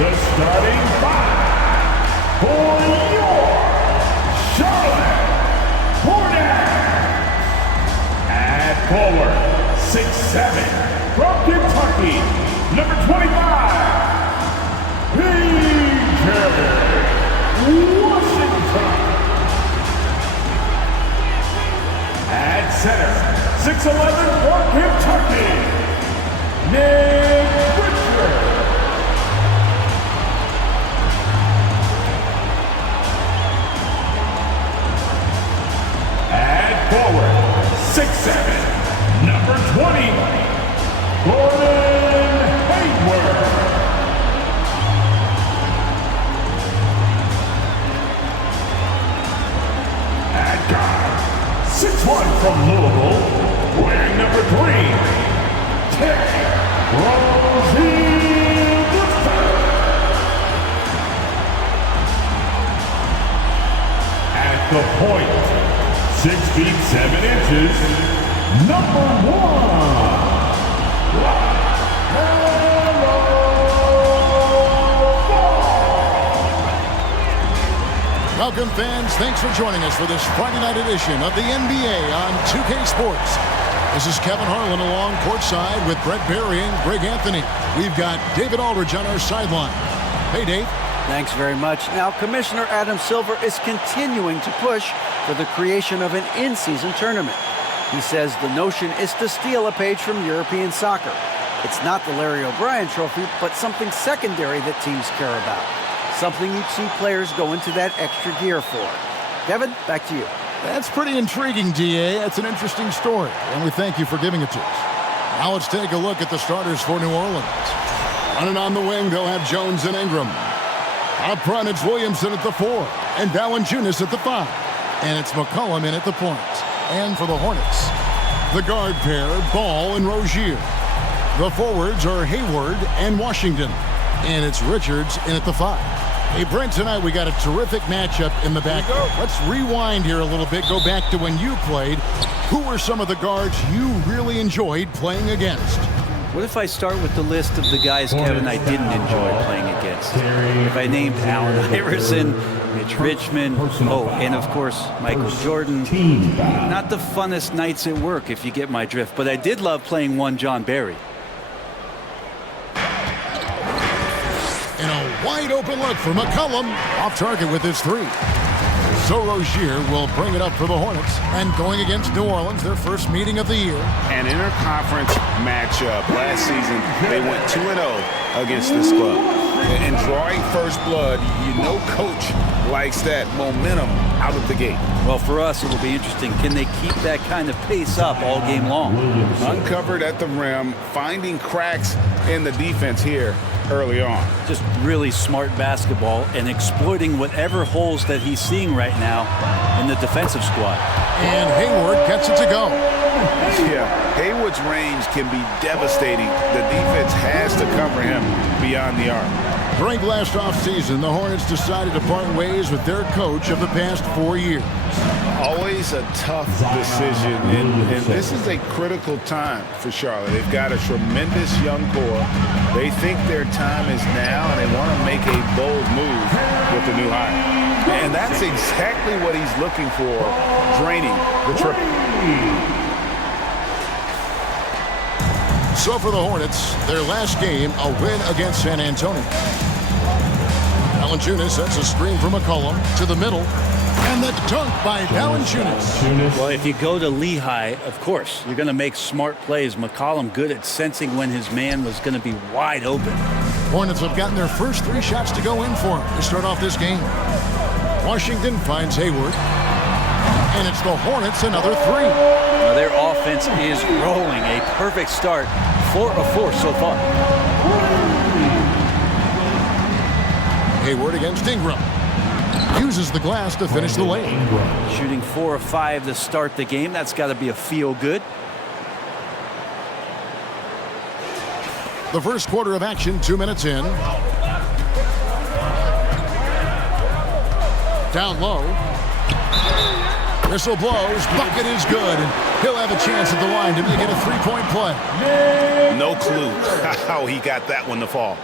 the starting five for your Charlotte Hornets. At forward, 6'7", from Kentucky, number 25, Pelicans, Washington. At center, 6'11", from Kentucky, Nick Richards. At forward, 6'7", number 20, Gordon Hayward. At guard, 6'1", from Louisville, wearing number 3, Terry Rozier. At the point, 6 feet 7 inches, number 1. Welcome, fans. Thanks for joining us for this Friday night edition of the NBA on 2K Sports. This is Kevin Harlan along courtside with Brett Barry and Greg Anthony. We've got David Aldridge on our sideline. Hey, Dave. Thanks very much. Now, Commissioner Adam Silver is continuing to push for the creation of an in-season tournament. He says the notion is to steal a page from European soccer. It's not the Larry O'Brien Trophy, but something secondary that teams care about. Something you'd see players go into that extra gear for. Kevin, back to you. That's pretty intriguing, DA. That's an interesting story, and we thank you for giving it to us. Now let's take a look at the starters for New Orleans. Running on the wing, they'll have Jones and Ingram. Up front, it's Williamson at the 4, and Valanciunas at the 5. And it's McCollum in at the point. And for the Hornets, the guard pair, Ball and Rozier. The forwards are Hayward and Washington. And it's Richards in at the 5. Hey, Brent, tonight we got a terrific matchup in the back. Let's rewind here a little bit, go back to when you played. Who were some of the guards you really enjoyed playing against? What if I start with the list of the guys, Kevin, I didn't enjoy playing against? If I named Allen Iverson, Mitch Richmond, and of course, Michael Jordan. Not the funnest nights at work, if you get my drift, but I did love playing one John Barry. And a wide open look for McCollum, off target with his 3. So Rozier will bring it up for the Hornets, and going against New Orleans, their first meeting of the year. An interconference matchup. Last season, they went 2-0 against this club. And drawing first blood, you know coach likes that momentum out of the gate. Well, for us, it'll be interesting. Can they keep that kind of pace up all game long? Uncovered at the rim, finding cracks in the defense here early on. Just really smart basketball and exploiting whatever holes that he's seeing right now in the defensive squad. And Hayward gets it to go. Yeah, Hayward's range can be devastating. The defense has to cover him beyond the arc. During last offseason, the Hornets decided to part ways with their coach of the past 4 years. Always a tough decision, and this is a critical time for Charlotte. They've got a tremendous young core. They think their time is now, and they want to make a bold move with the new hire. And that's exactly what he's looking for, draining the triple. So for the Hornets, their last game, a win against San Antonio. Valanciunas sets a screen for McCollum to the middle. And the dunk by Valanciunas. Well, if you go to Lehigh, of course, you're going to make smart plays. McCollum good at sensing when his man was going to be wide open. Hornets have gotten their first 3 shots to go in for him to start off this game. Washington finds Hayward. And it's the Hornets another 3. Now their offense is rolling. A perfect start. 4 of 4 so far. Hayward against Ingram. Uses the glass to finish the lane. Shooting 4 of 5 to start the game. That's got to be a feel good. The first quarter of action, 2 minutes in. Down low. Whistle blows. Bucket is good. And he'll have a chance at the line to make it a 3-point play. No clue how he got that one to fall.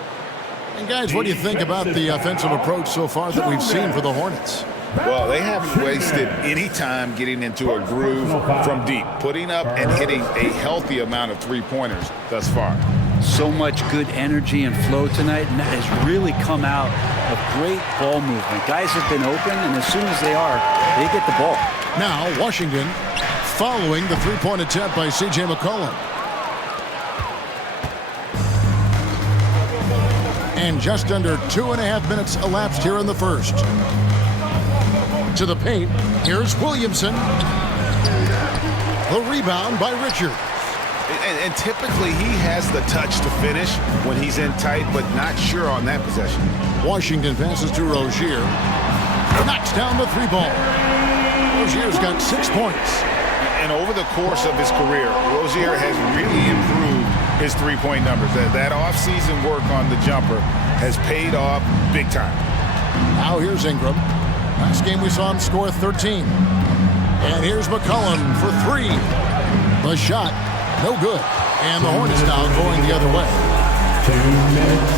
And guys, what do you think about the offensive approach so far that we've seen for the Hornets? Well, they haven't wasted any time getting into a groove from deep, putting up and hitting a healthy amount of three-pointers thus far. So much good energy and flow tonight, and that has really come out of great ball movement. Guys have been open, and as soon as they are, they get the ball. Now, Washington following the three-point attempt by C.J. McCollum. And just under 2.5 minutes elapsed here in the first. To the paint, here's Williamson. The rebound by Richard. And typically he has the touch to finish when he's in tight, but not sure on that possession. Washington passes to Rozier. Knocks down the three ball. Rozier's got 6 points. And over the course of his career, Rozier has really improved his three-point numbers. That off-season work on the jumper has paid off big time. Now here's Ingram. Last game we saw him score 13. And here's McCollum for 3. The shot, no good. And the Hornets now going the other way. 2 minutes.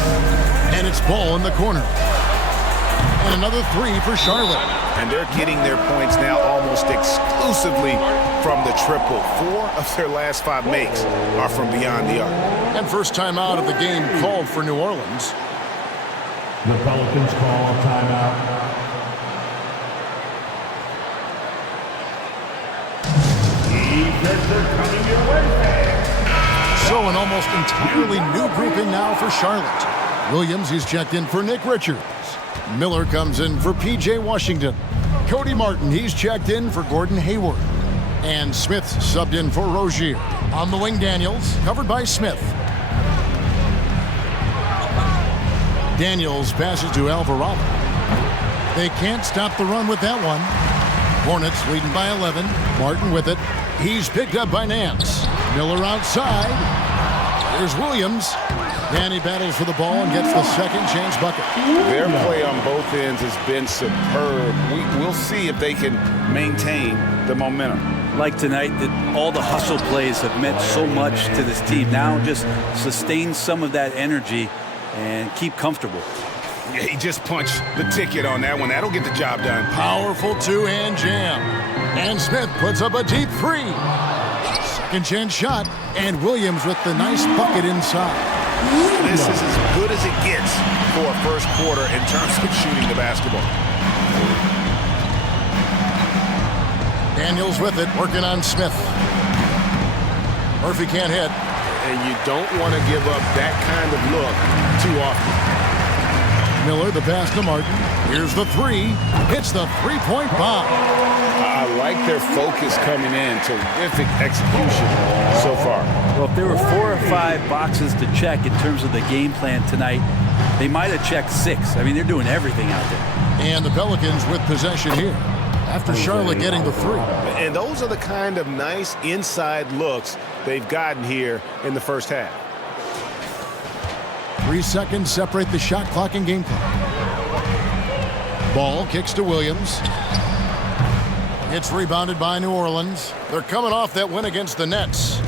And it's ball in the corner. And another 3 for Charlotte. And they're getting their points now almost exclusively from the triple. 4 of their last 5 makes are from beyond the arc. And first time out of the game called for New Orleans. The Pelicans call a timeout. So an almost entirely new grouping now for Charlotte. Williams, he's checked in for Nick Richards. Miller comes in for P.J. Washington. Cody Martin, he's checked in for Gordon Hayward. And Smith subbed in for Rozier. On the wing, Daniels, covered by Smith. Daniels passes to Alvarado. They can't stop the run with that one. Hornets leading by 11. Martin with it. He's picked up by Nance. Miller outside. Here's Williams. And he battles for the ball and gets the second chance bucket. Their play on both ends has been superb. We'll see if they can maintain the momentum. Like tonight, all the hustle plays have meant so much to this team. Now just sustain some of that energy and keep comfortable. Yeah, he just punched the ticket on that one. That'll get the job done. Powerful two-hand jam. And Smith puts up a deep 3. Second chance shot. And Williams with the nice bucket inside. This is as good as it gets for a first quarter in terms of shooting the basketball. Daniels with it, working on Smith. Murphy can't hit. And you don't want to give up that kind of look too often. Miller, the pass to Martin. Here's the 3. Hits the three-point bomb. I like their focus coming in. Terrific execution so far. Well, if there were 4 or 5 boxes to check in terms of the game plan tonight, they might have checked 6. I mean, they're doing everything out there. And the Pelicans with possession here after Charlotte getting the 3. And those are the kind of nice inside looks they've gotten here in the first half. 3 seconds separate the shot clock and game clock. Ball kicks to Williams. It's rebounded by New Orleans. They're coming off that win against the Nets.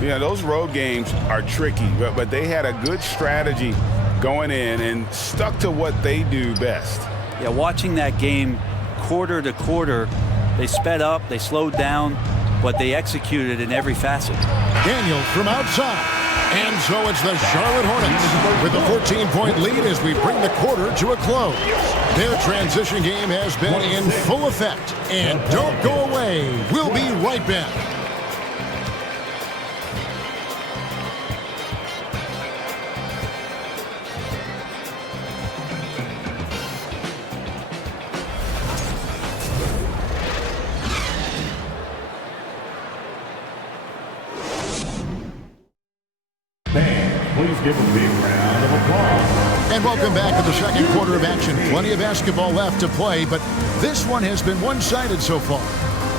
Yeah, those road games are tricky, but they had a good strategy going in and stuck to what they do best. Yeah, watching that game quarter to quarter, they sped up, they slowed down, but they executed in every facet. Daniels from outside. And so it's the Charlotte Hornets with a 14-point lead as we bring the quarter to a close. Their transition game has been in full effect. And don't go away. We'll be right back. Please give a big round of applause. And welcome back to the second quarter of action. Plenty of basketball left to play, but this one has been one-sided so far.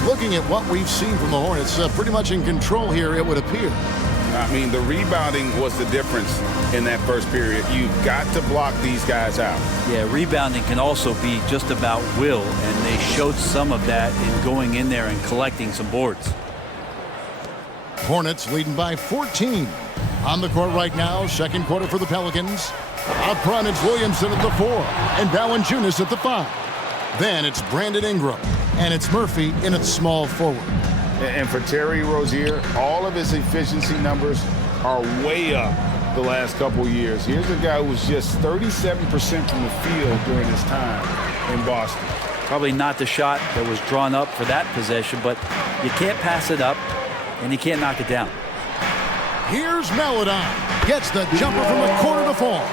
Looking at what we've seen from the Hornets, pretty much in control here, it would appear. I mean, the rebounding was the difference in that first period. You've got to block these guys out. Yeah, rebounding can also be just about will, and they showed some of that in going in there and collecting some boards. Hornets leading by 14. On the court right now, second quarter for the Pelicans. Up front, it's Williamson at the 4 and Valanciunas at the 5. Then it's Brandon Ingram, and it's Murphy in at small forward. And for Terry Rozier, all of his efficiency numbers are way up the last couple years. Here's a guy who was just 37% from the field during his time in Boston. Probably not the shot that was drawn up for that possession, but you can't pass it up, and you can't knock it down. Here's Maledon. Gets the jumper from the corner to fall.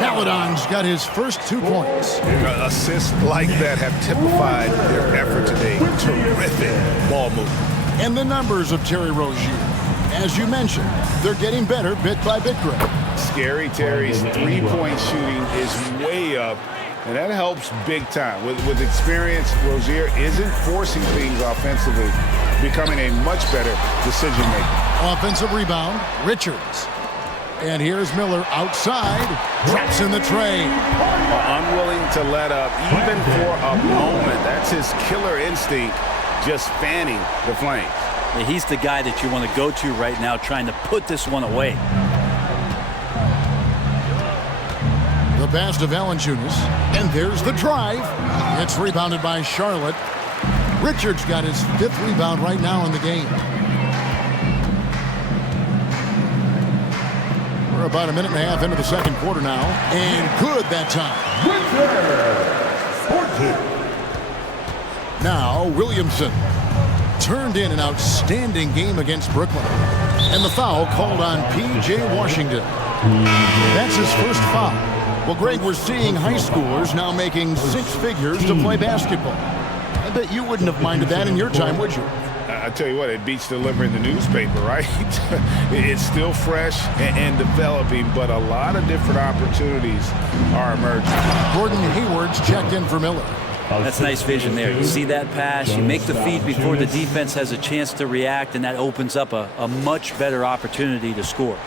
Maledon's got his first 2 points. Assists like that have typified their effort today. Terrific ball movement. And the numbers of Terry Rozier. As you mentioned, they're getting better bit by bit, Greg. Scary Terry's three-point shooting is way up, and that helps big time. With experience, Rozier isn't forcing things offensively, becoming a much better decision maker. Offensive rebound, Richards. And here's Miller outside, drops in the tray. Unwilling to let up, even for a moment. That's his killer instinct, just fanning the flames. Yeah, he's the guy that you want to go to right now, trying to put this one away. The pass to Valanciunas, and there's the drive. It's rebounded by Charlotte. Richards got his 5th rebound right now in the game. We're about a minute and a half into the second quarter now, and good that time. Now Williamson turned in an outstanding game against Brooklyn, and the foul called on P.J. Washington. That's his first foul. Well, Greg, we're seeing high schoolers now making 6 figures to play basketball. I bet you wouldn't have minded that in your time, would you? I tell you what, it beats delivering the newspaper, right? It's still fresh and developing, but a lot of different opportunities are emerging. Gordon Hayward's checked in for Miller. That's nice vision there. You see that pass, you make the feed before the defense has a chance to react, and that opens up a much better opportunity to score.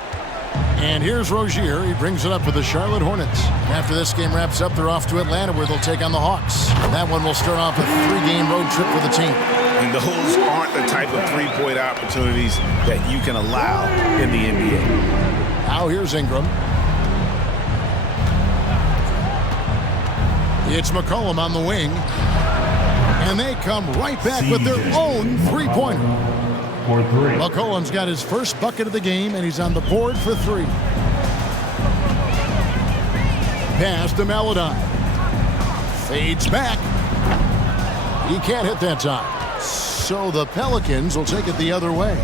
And here's Rozier. He brings it up for the Charlotte Hornets. After this game wraps up, they're off to Atlanta, where they'll take on the Hawks. That one will start off a 3-game road trip for the team. And those aren't the type of three-point opportunities that you can allow in the NBA. Now here's Ingram. It's McCollum on the wing. And they come right back with their own three-pointer. McCollum's got his first bucket of the game, and he's on the board for 3. Pass to Maledon. Fades back. He can't hit that time. So the Pelicans will take it the other way.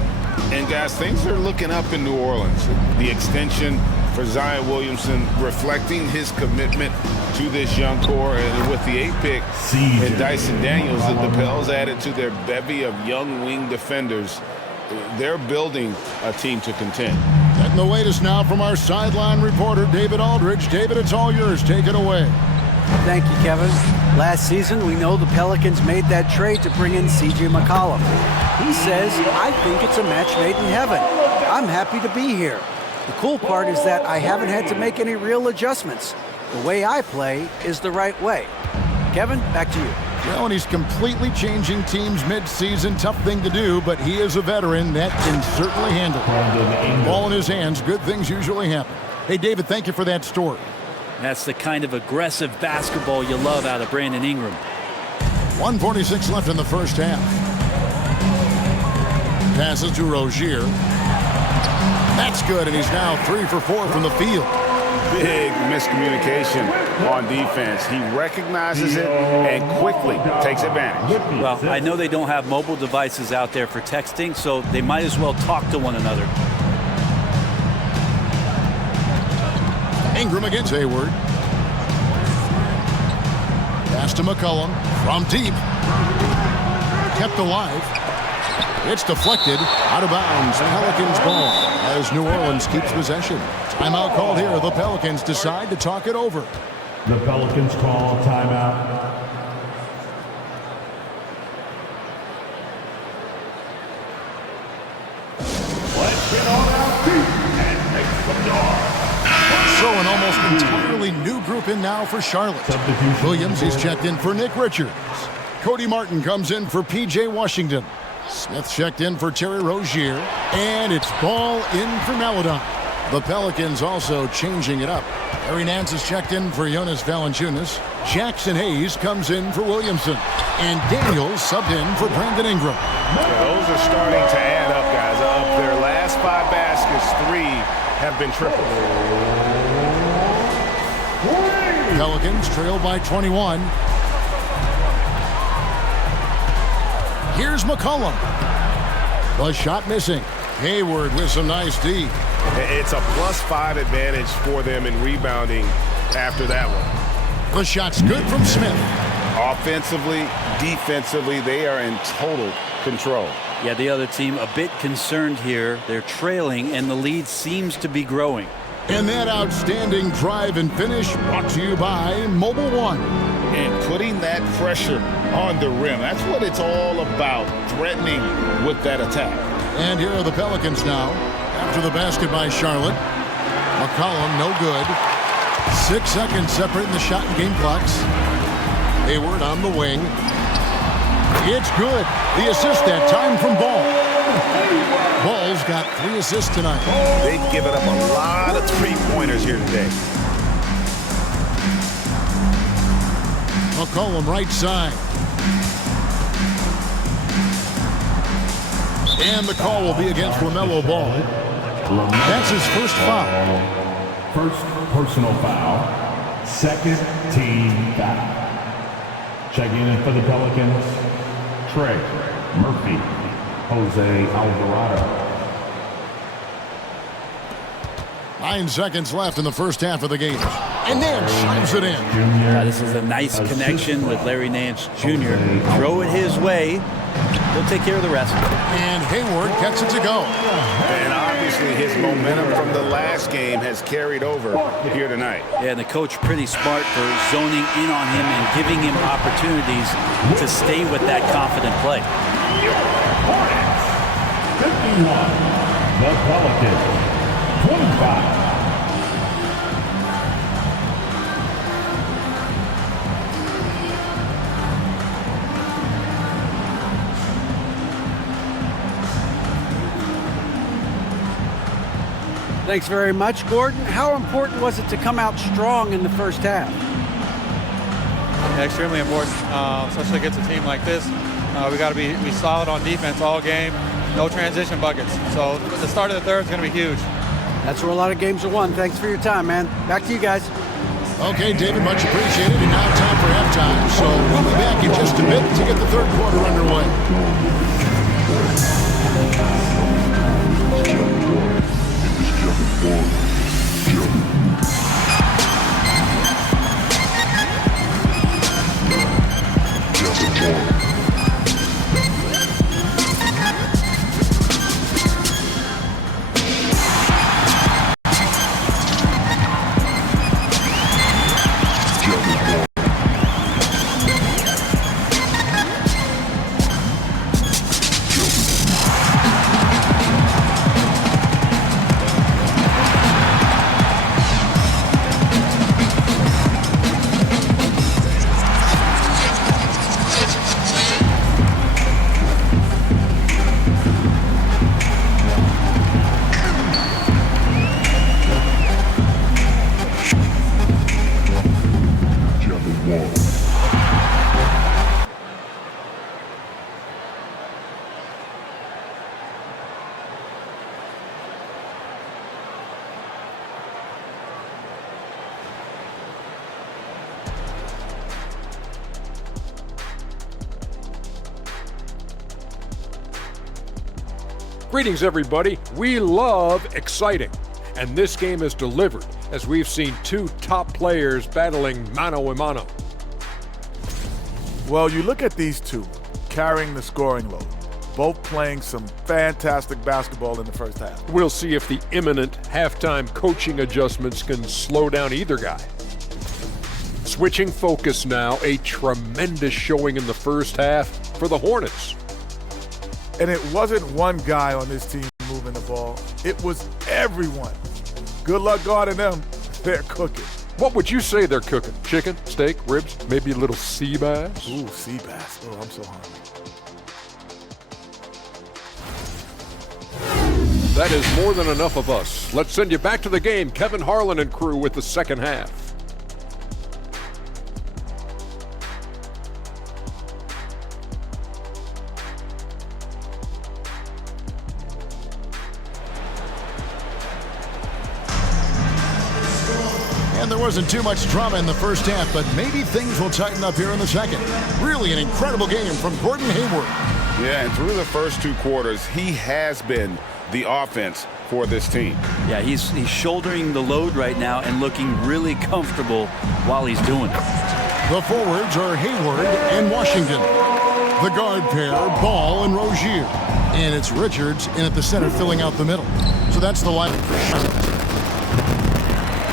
And guys, things are looking up in New Orleans. The extension for Zion Williamson reflecting his commitment to this young core, and with the 8th pick and Dyson Daniels, the Pels added to their bevy of young wing defenders. They're building a team to contend. Getting the latest now from our sideline reporter, David Aldridge. David, it's all yours. Take it away. Thank you, Kevin. Last season, we know the Pelicans made that trade to bring in C.J. McCollum. He says, I think it's a match made in heaven. I'm happy to be here. The cool part is that I haven't had to make any real adjustments. The way I play is the right way. Kevin, back to you. Well, and he's completely changing teams mid-season. Tough thing to do, but he is a veteran that can certainly handle it. Ball in his hands, good things usually happen. Hey, David, thank you for that story. That's the kind of aggressive basketball you love out of Brandon Ingram. 1:46 left in the first half. Passes to Rozier. That's good, and he's now 3 for 4 from the field. Big miscommunication on defense. He recognizes it and quickly takes advantage. Well, I know they don't have mobile devices out there for texting, so they might as well talk to one another. Ingram against Hayward. Pass to McCollum from deep. Kept alive. It's deflected out of bounds. Pelicans ball as New Orleans keeps possession. Timeout called here. The Pelicans decide to talk it over. The Pelicans call timeout. Let's get on our feet and make some noise. So an almost entirely new group in now for Charlotte. Williams, he's checked in for Nick Richards. Cody Martin comes in for P.J. Washington. Smith checked in for Terry Rozier, and it's ball in for Maladon. The Pelicans also changing it up. Larry Nance is checked in for Jonas Valanciunas. Jackson Hayes comes in for Williamson. And Daniels subbed in for Brandon Ingram. Yeah, those are starting to add up, guys. Of their last 5 baskets, 3 have been triples. Pelicans trail by 21. Here's McCollum. The shot missing. Hayward with some nice D. It's a +5 advantage for them in rebounding after that one. The shot's good from Smith. Offensively, defensively, they are in total control. Yeah, the other team a bit concerned here. They're trailing, and the lead seems to be growing. And that outstanding drive and finish brought to you by Mobile One. And putting that pressure on the rim. That's what it's all about, threatening with that attack. And here are the Pelicans now. After the basket by Charlotte. McCollum, no good. 6 seconds separating the shot and game clocks. Hayward on the wing. It's good. The assist that time from Ball. Ball's got 3 assists tonight. They've given up a lot of three-pointers here today. McCollum right side. And the call will be against LaMelo Ball. That's his first foul. First personal foul. Second team foul. Checking in for the Pelicans, Trey Murphy, Jose Alvarado. 9 seconds left in the first half of the game. And Nance slams it in. This is a nice connection with Larry Nance Jr. Throw it his way. He'll take care of the rest. And Hayward gets it to go. And obviously his momentum from the last game has carried over here tonight. Yeah, and the coach pretty smart for zoning in on him and giving him opportunities to stay with that confident play. Hornets, 51. The Pelicans, 25. Thanks very much, Gordon. How important was it to come out strong in the first half? Yeah, extremely important, especially against a team like this. We got to be solid on defense all game, no transition buckets. So the start of the third is going to be huge. That's where a lot of games are won. Thanks for your time, man. Back to you guys. Okay, David, much appreciated. And now time for halftime. So we'll be back in just a bit to get the third quarter underway. Greetings, everybody. We love exciting, and this game is delivered as we've seen 2 top players battling mano a mano. Well, you look at these two carrying the scoring load, both playing some fantastic basketball in the first half. We'll see if the imminent halftime coaching adjustments can slow down either guy. Switching focus now, a tremendous showing in the first half for the Hornets. And it wasn't one guy on this team moving the ball. It was everyone. Good luck guarding them. They're cooking. What would you say they're cooking? Chicken, steak, ribs, maybe a little sea bass? Ooh, sea bass. Oh, I'm so hungry. That is more than enough of us. Let's send you back to the game. Kevin Harlan and crew with the second half. And there wasn't too much drama in the first half, but maybe things will tighten up here in the second. Really an incredible game from Gordon Hayward. Yeah, and through the first 2 quarters, he has been the offense for this team. Yeah, he's shouldering the load right now and looking really comfortable while he's doing it. The forwards are Hayward and Washington. The guard pair, Ball and Rozier. And it's Richards in at the center filling out the middle. So that's the lineup for Charlotte.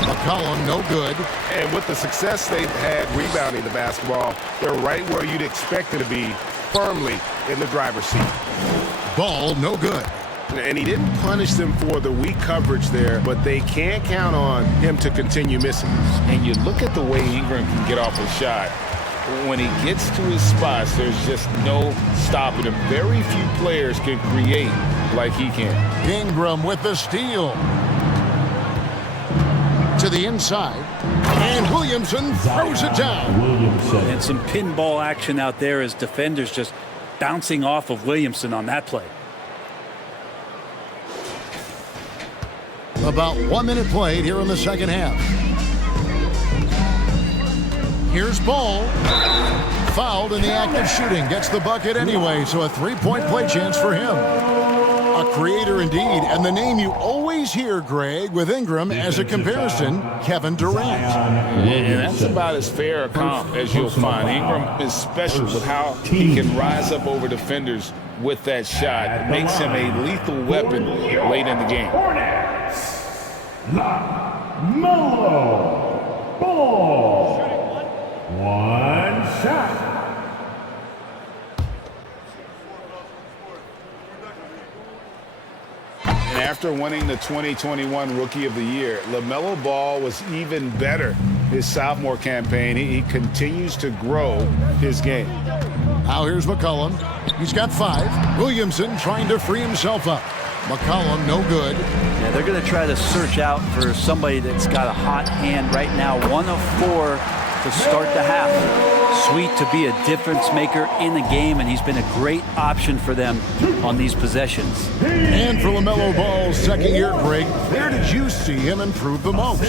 McCollum, no good. And with the success they've had rebounding the basketball, they're right where you'd expect it to be, firmly in the driver's seat. Ball, no good. And he didn't punish them for the weak coverage there, but they can't count on him to continue missing. And you look at the way Ingram can get off a shot. When he gets to his spots, there's just no stopping him. Very few players can create like he can. Ingram with the steal. To the inside. And Williamson throws it down. And some pinball action out there as defenders just bouncing off of Williamson on that play. About 1 minute played here in the second half. Here's Ball. Fouled in the act of shooting. Gets the bucket anyway, so a 3-point play chance for him. A creator indeed, and the name you always hear, Greg, with Ingram as a comparison, Kevin Durant. And that's about as fair a comp as you'll find. Ingram is special with how he can rise up over defenders with that shot. It makes him a lethal weapon late in the game. Melo Ball. 1 shot. And after winning the 2021 Rookie of the Year, LaMelo Ball was even better his sophomore campaign. He continues to grow his game. Now here's McCollum. He's got 5. Williamson trying to free himself up. McCollum, no good. Yeah, they're going to try to search out for somebody that's got a hot hand right now. 1 of 4 to start the half. Sweet to be a difference maker in the game, and he's been a great option for them on these possessions. And for LaMelo Ball's second year, Greg, where did you see him improve the most?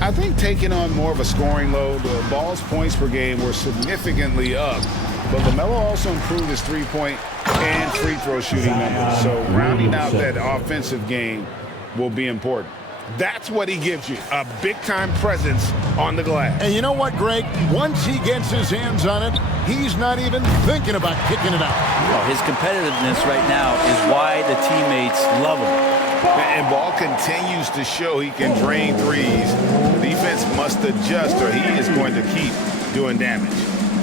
I think taking on more of a scoring load, Ball's points per game were significantly up. But LaMelo also improved his 3-point and free throw shooting numbers. So rounding out that offensive game will be important. That's what he gives you, a big-time presence on the glass. And you know what, Greg? Once he gets his hands on it, he's not even thinking about kicking it out. Well, his competitiveness right now is why the teammates love him. And Ball continues to show he can drain threes. The defense must adjust or he is going to keep doing damage.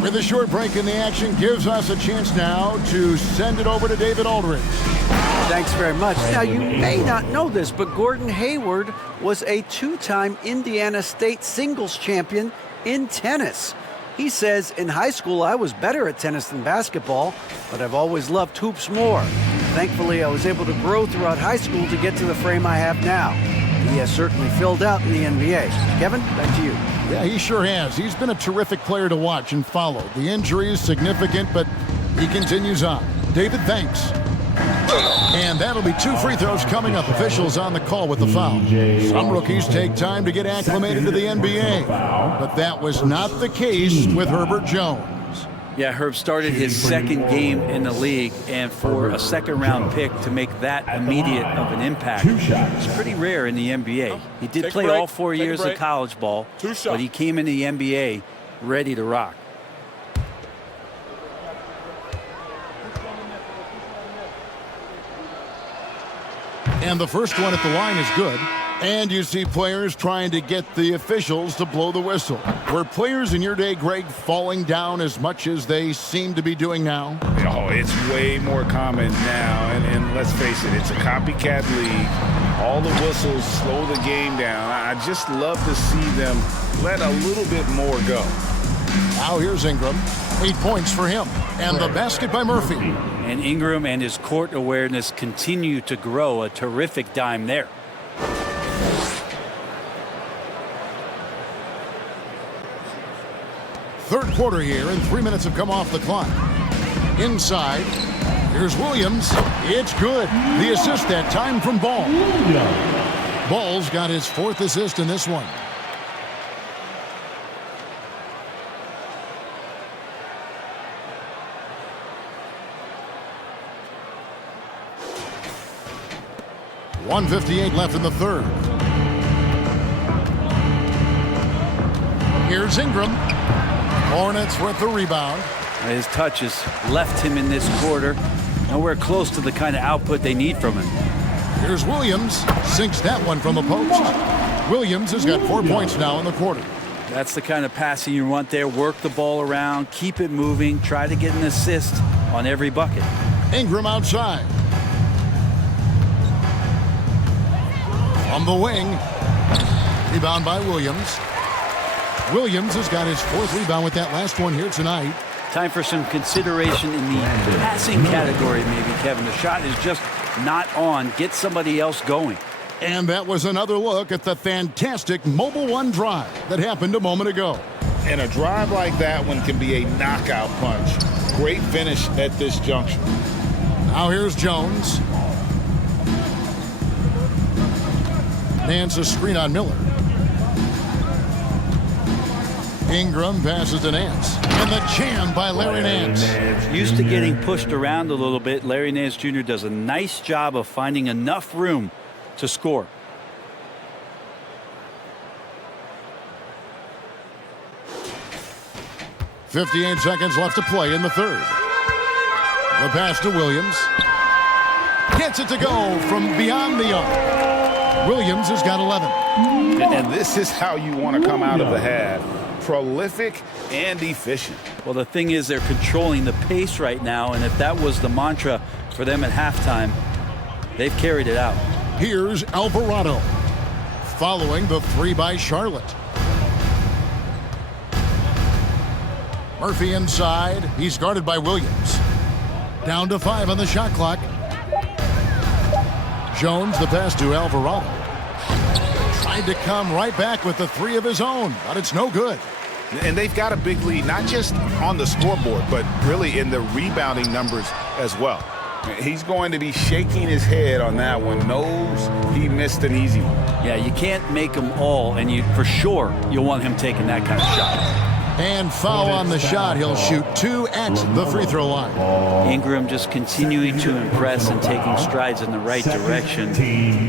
With a short break in the action, gives us a chance now to send it over to David Aldridge. Thanks very much. Now, you may not know this, but Gordon Hayward was a 2-time Indiana State singles champion in tennis. He says, in high school, I was better at tennis than basketball, but I've always loved hoops more. Thankfully, I was able to grow throughout high school to get to the frame I have now. He has certainly filled out in the NBA. Kevin, back to you. Yeah, he sure has. He's been a terrific player to watch and follow. The injury is significant, but he continues on. David, thanks. And that'll be 2 free throws coming up. Officials on the call with the foul. Some rookies take time to get acclimated to the NBA, but that was not the case with Herbert Jones. Yeah, Herb started his second game in the league, and for a second-round pick to make that immediate of an impact is pretty rare in the NBA. He did play all 4 years of college ball, but he came in the NBA ready to rock. And the first one at the line is good. And you see players trying to get the officials to blow the whistle. Were players in your day, Greg, falling down as much as they seem to be doing now? Oh, it's way more common now. And let's face it, it's a copycat league. All the whistles slow the game down. I just love to see them let a little bit more go. Now here's Ingram. 8 points for him. And the basket by Murphy. And Ingram and his court awareness continue to grow. A terrific dime there. Third quarter here, and 3 minutes have come off the clock. Inside, here's Williams. It's good. The assist that time from Ball. Ball's got his 4th assist in this one. .158 left in the third. Here's Ingram. Hornets with the rebound. His touch has left him in this quarter. Nowhere close to the kind of output they need from him. Here's Williams. Sinks that one from the post. Williams has got 4 points now in the quarter. That's the kind of passing you want there. Work the ball around. Keep it moving. Try to get an assist on every bucket. Ingram outside. From the wing. Rebound by Williams. Williams has got his 4th rebound with that last one here tonight. Time for some consideration in the passing category, maybe, Kevin. The shot is just not on. Get somebody else going. And that was another look at the fantastic Mobile One drive that happened a moment ago. And a drive like that one can be a knockout punch. Great finish at this junction. Now here's Jones. Nance a screen on Miller. Ingram passes to Nance. And the jam by Larry Nance. Used to getting pushed around a little bit, Larry Nance Jr. does a nice job of finding enough room to score. .58 seconds left to play in the third. The pass to Williams. Gets it to go from beyond the arc. Williams has got 11. And this is how you want to come out of the half. Prolific and efficient. Well, the thing is, they're controlling the pace right now, and if that was the mantra for them at halftime, they've carried it out. Here's Alvarado. Following the 3 by Charlotte. Murphy inside. He's guarded by Williams. Down to 5 on the shot clock. Jones, the pass to Alvarado. Tried to come right back with the 3 of his own, but it's no good. And they've got a big lead, not just on the scoreboard, but really in the rebounding numbers as well. He's going to be shaking his head on that one. Knows he missed an easy one. Yeah, you can't make them all, and for sure you'll want him taking that kind of shot. And foul on the shot. He'll shoot 2 at the free throw line. Ingram just continuing to impress and taking strides in the right direction.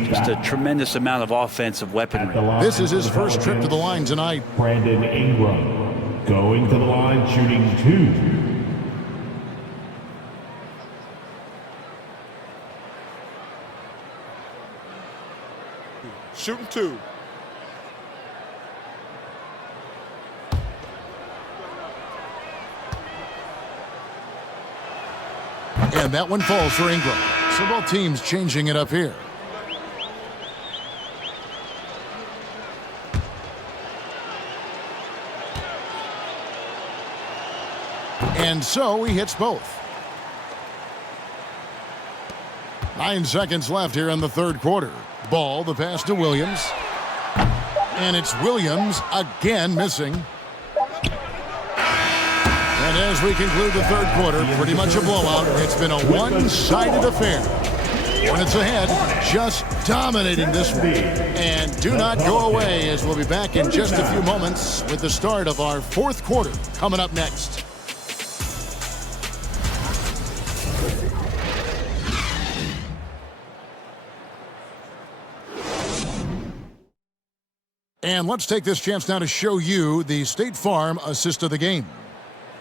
Just a tremendous amount of offensive weaponry. This is his first trip to the line tonight. Brandon Ingram going to the line, shooting 2. Shooting 2. And that one falls for Ingram. So both teams changing it up here. And so he hits both. 9 seconds left here in the third quarter. Ball, the pass to Williams. And it's Williams again missing. And as we conclude the third quarter, pretty much a blowout. It's been a one-sided affair. Hornets ahead, just dominating this one. And do not go away, as we'll be back in just a few moments with the start of our fourth quarter coming up next. And let's take this chance now to show you the State Farm assist of the game.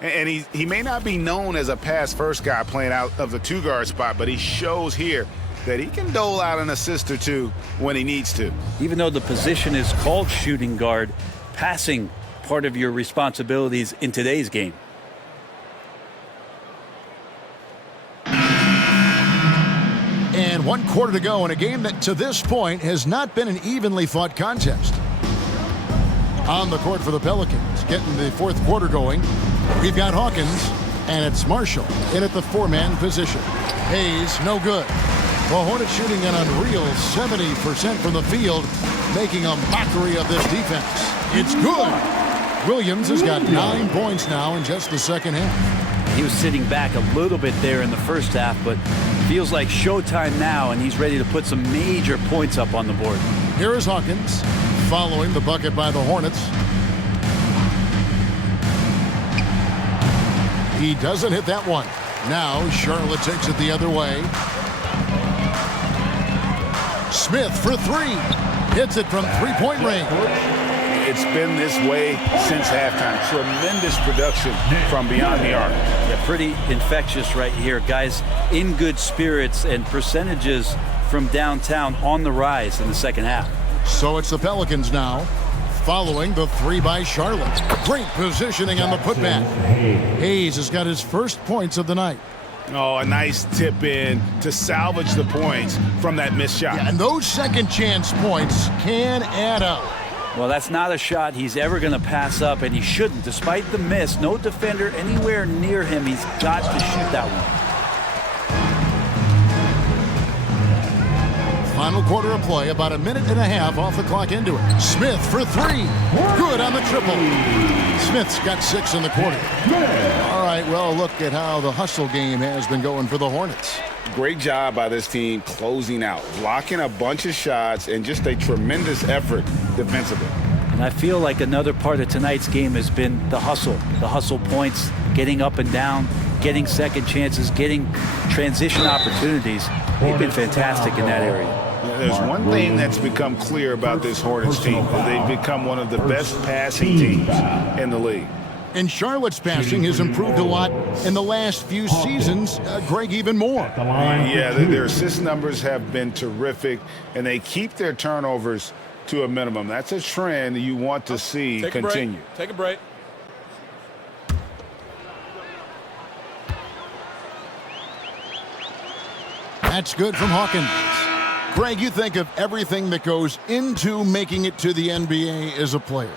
And he may not be known as a pass-first guy playing out of the 2-guard spot, but he shows here that he can dole out an assist or two when he needs to. Even though the position is called shooting guard, passing part of your responsibilities in today's game. And 1 quarter to go in a game that to this point has not been an evenly fought contest. On the court for the Pelicans, getting the fourth quarter going, We've got Hawkins, and it's Marshall in at the 4-man position. Hayes, no good. The Hornets shooting an unreal 70% from the field, making a mockery of this defense. It's good. Williams has got 9 points now in just the second half. He was sitting back a little bit there in the first half, but feels like showtime now, and he's ready to put some major points up on the board. Here is Hawkins, following the bucket by the Hornets. He doesn't hit that one. Now Charlotte takes it the other way. Smith for 3. Hits it from 3-point range. It's been this way since halftime. Tremendous production from beyond the arc. Yeah, pretty infectious right here. Guys in good spirits, and percentages from downtown on the rise in the second half. So it's the Pelicans now, following the 3 by Charlotte. Great positioning on the putback. Hayes has got his first points of the night. Oh, a nice tip in to salvage the points from that missed shot. Yeah, and those second chance points can add up. Well, that's not a shot he's ever going to pass up, and he shouldn't. Despite the miss, no defender anywhere near him. He's got to shoot that one. Final quarter of play, about a minute and a half off the clock into it. Smith for 3. Good on the triple. Smith's got 6 in the quarter. All right, well, look at how the hustle game has been going for the Hornets. Great job by this team closing out, blocking a bunch of shots, and just a tremendous effort defensively. And I feel like another part of tonight's game has been the hustle points, getting up and down, getting second chances, getting transition opportunities. They've been fantastic in that area. There's one thing that's become clear about this Hornets team. They've become one of the best passing teams in the league. And Charlotte's passing has improved a lot in the last few seasons. Greg, even more. Yeah, their assist numbers have been terrific, and they keep their turnovers to a minimum. That's a trend you want to see continue. Take a break. That's good from Hawkins. Greg, you think of everything that goes into making it to the NBA as a player.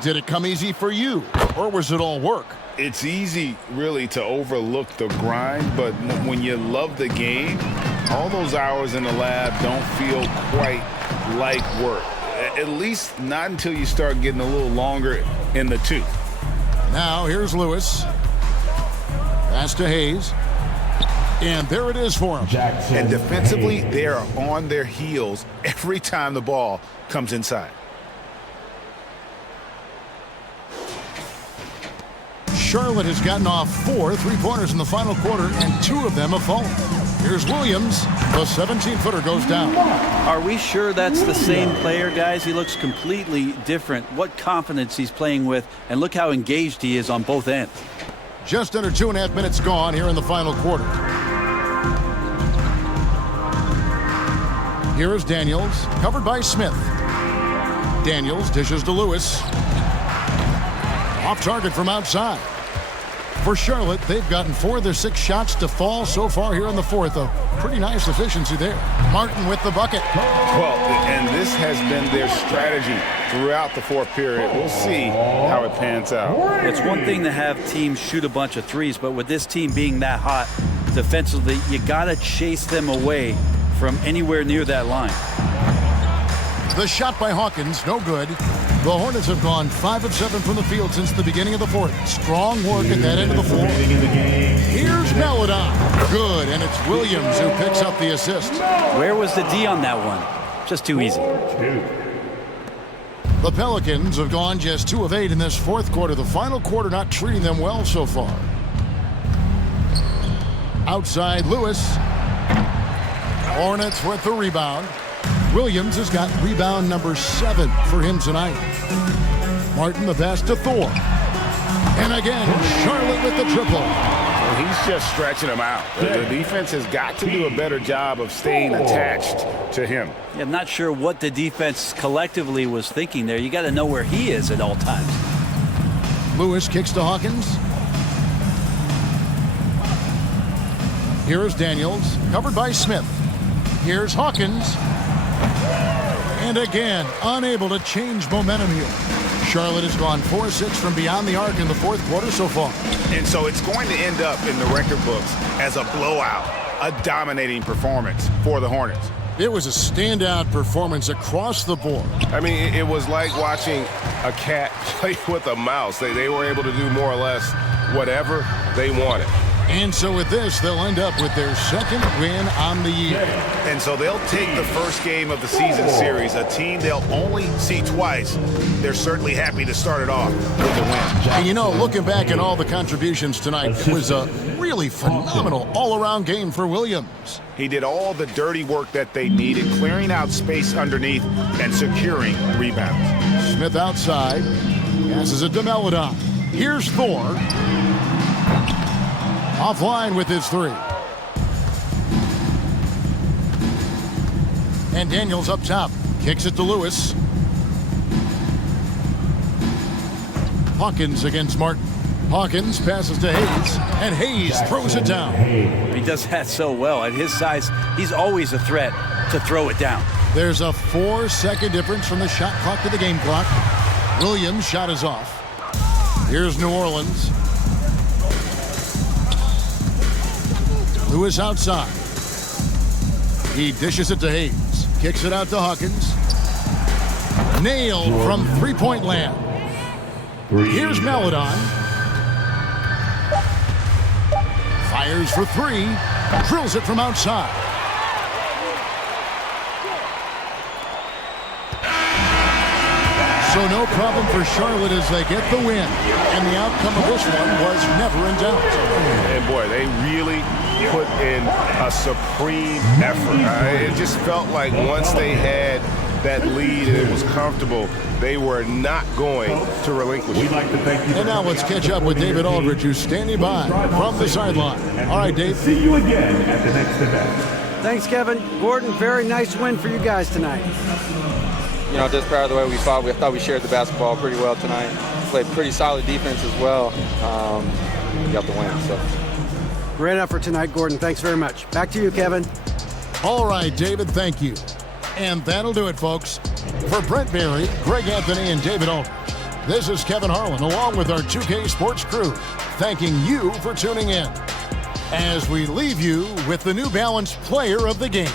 Did it come easy for you, or was it all work? It's easy, really, to overlook the grind, but when you love the game, all those hours in the lab don't feel quite like work. At least not until you start getting a little longer in the tooth. Now here's Lewis. Pass to Hayes. And there it is for him. And defensively, they are on their heels every time the ball comes inside. Charlotte has gotten off 4 3-pointers in the final quarter, and 2 of them have fallen. Here's Williams. The 17-footer goes down. Are we sure that's the same player, guys? He looks completely different. What confidence he's playing with, and look how engaged he is on both ends. Just under 2.5 minutes gone here in the final quarter. Here is Daniels, covered by Smith. Daniels dishes to Lewis. Off target from outside. For Charlotte, they've gotten 4 of their 6 shots to fall so far here in the fourth. A pretty nice efficiency there. Martin with the bucket. Well, and this has been their strategy throughout the fourth period. We'll see how it pans out. It's one thing to have teams shoot a bunch of threes, but with this team being that hot defensively, you got to chase them away from anywhere near that line. The shot by Hawkins, no good. The Hornets have gone 5 of 7 from the field since the beginning of the fourth. Strong work at that end of the floor. Here's Melodon. Good, and it's Williams who picks up the assist. Where was the D on that one? Just too easy. The Pelicans have gone just 2 of 8 in this fourth quarter. The final quarter not treating them well so far. Outside Lewis. Hornets with the rebound. Williams has got rebound number 7 for him tonight. Martin the pass to Thor. And again, Charlotte with the triple. So he's just stretching him out. The defense has got to do a better job of staying attached to him. Yeah, I'm not sure what the defense collectively was thinking there. You got to know where he is at all times. Lewis kicks to Hawkins. Here's Daniels, covered by Smith. Here's Hawkins. And again, unable to change momentum here. Charlotte has gone 4-6 from beyond the arc in the fourth quarter so far. And so it's going to end up in the record books as a blowout, a dominating performance for the Hornets. It was a standout performance across the board. I mean, it was like watching a cat play with a mouse. They were able to do more or less whatever they wanted. And so with this, they'll end up with their second win on the year. And so they'll take the first game of the season series, a team they'll only see twice. They're certainly happy to start it off with the win. And you know, looking back at all the contributions tonight, it was a really phenomenal all-around game for Williams. He did all the dirty work that they needed, clearing out space underneath and securing rebounds. Smith outside, passes it to Melodon. Here's Thor. Offline with his three. And Daniels up top. Kicks it to Lewis. Hawkins against Martin. Hawkins passes to Hayes. And Hayes throws it down. He does that so well. At his size, he's always a threat to throw it down. There's a 4-second difference from the shot clock to the game clock. Williams' shot is off. Here's New Orleans. Lewis outside. He dishes it to Hayes. Kicks it out to Hawkins. Nailed from three-point land. Here's Melodon. Fires for three. Drills it from outside. So no problem for Charlotte as they get the win. And the outcome of this one was never in doubt. And boy, they really put in a supreme effort. It just felt like once they had that lead and it was comfortable, they were not going to relinquish it. And now let's catch up with David Aldridge, who's standing by from the sideline. All right, Dave. See you again at the next event. Thanks, Kevin. Gordon, very nice win for you guys tonight. You know, just proud of the way we fought. We thought we shared the basketball pretty well tonight. Played pretty solid defense as well. We got the win, so. Great effort tonight, Gordon. Thanks very much. Back to you, Kevin. All right, David, thank you. And that'll do it, folks. For Brent Berry, Greg Anthony, and David Aldridge, this is Kevin Harlan, along with our 2K Sports crew, thanking you for tuning in as we leave you with the New Balance Player of the Game.